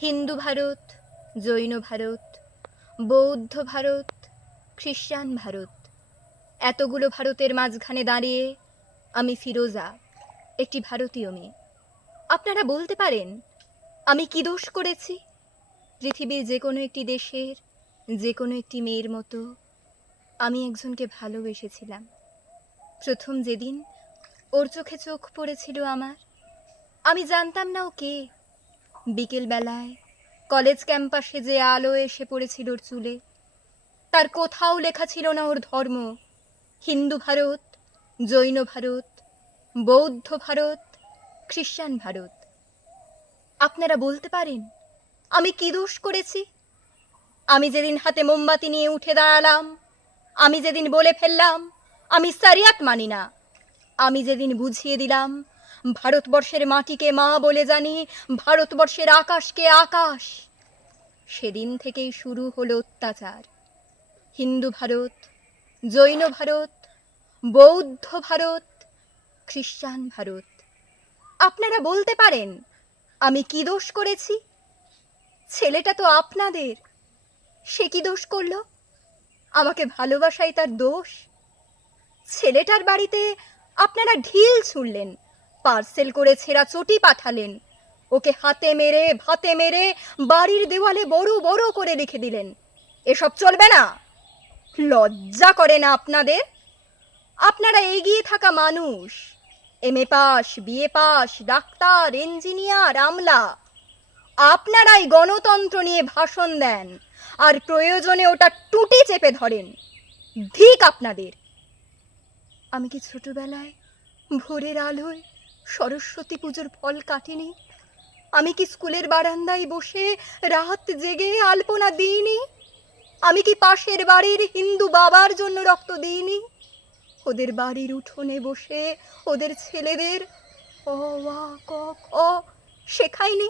হিন্দু ভারত, জৈন ভারত, বৌদ্ধ ভারত খ্রিস্টান ভারত। এতগুলো ভারতের মাঝখানে দাঁড়িয়ে আমি ফিরোজা, একটি ভারতীয় মেয়ে। আপনারা বলতে পারেন, আমি কি দোষ করেছি? পৃথিবীর যে কোনো একটি দেশের, যে কোনো একটি মেয়ের মতো আমি একজনকে ভালোবেসেছিলাম। প্রথম যেদিন ওর চোখে চোখ পড়েছিল আমার, আমি জানতাম না ও কে। বিকেলবেলায় কলেজ ক্যাম্পাসে যে আলো এসে পড়েছিল ওর চুলে, তার কোথাও লেখা ছিল না ওর ধর্ম। হিন্দু ভারত, জৈন ভারত, বৌদ্ধ ভারত খ্রিস্টান ভারত। আপনারা বলতে পারেন, আমি কি দোষ করেছি? আমি যেদিন হাতে মোমবাতি নিয়ে উঠে দাঁড়ালাম, আমি যেদিন বলে ফেললাম, আমি সারিয়াত মানি না। আমি যেদিন বুঝিয়ে দিলাম ভারতবর্ষের মাটিকে মা বলে জানি, ভারতবর্ষের আকাশকে আকাশ। সেদিন থেকেই শুরু হলো অত্যাচার। হিন্দু ভারত, জৈন ভারত, বৌদ্ধ ভারত খ্রিস্টান ভারত। আপনারা বলতে পারেন, আমি কি দোষ করেছি? ছেলেটা তো আপনাদের। সে কি দোষ করল? আমাকে ভালোবাসাই তার দোষ? ছেলেটার বাড়িতে আপনারা ঢিল ছুড়লেন। পার্সেল করে ছেঁড়া চটি পাঠালেন। ওকে হাতে মেরে, ভাতে মেরে, বাড়ির দেওয়ালে বড় বড় করে লিখে দিলেন। এসব চলবে না। লজ্জা করে না আপনাদের? আপনারা এগিয়ে থাকা মানুষ। M A pass BA pass, doctor, engineer, আমলা। আপনারাই গণতন্ত্র নিয়ে ভাষণ দেন আর প্রয়োজনে ওটা টুটি চেপে ধরেন। ধিক আপনাদের। আমি কি ছোটবেলায় ভোরের আলোয় সরস্বতী পুজোর ফল কাটিনি। আমি কি স্কুলের বারান্দায় বসে রাত জেগে আলপনা দিইনি? আমি কি পাশের বাড়ির হিন্দু বাবার জন্য রক্ত দিইনি? ওদের বাড়ির উঠোনে বসে ওদের ছেলেদের অ আ, ক শেখাইনি।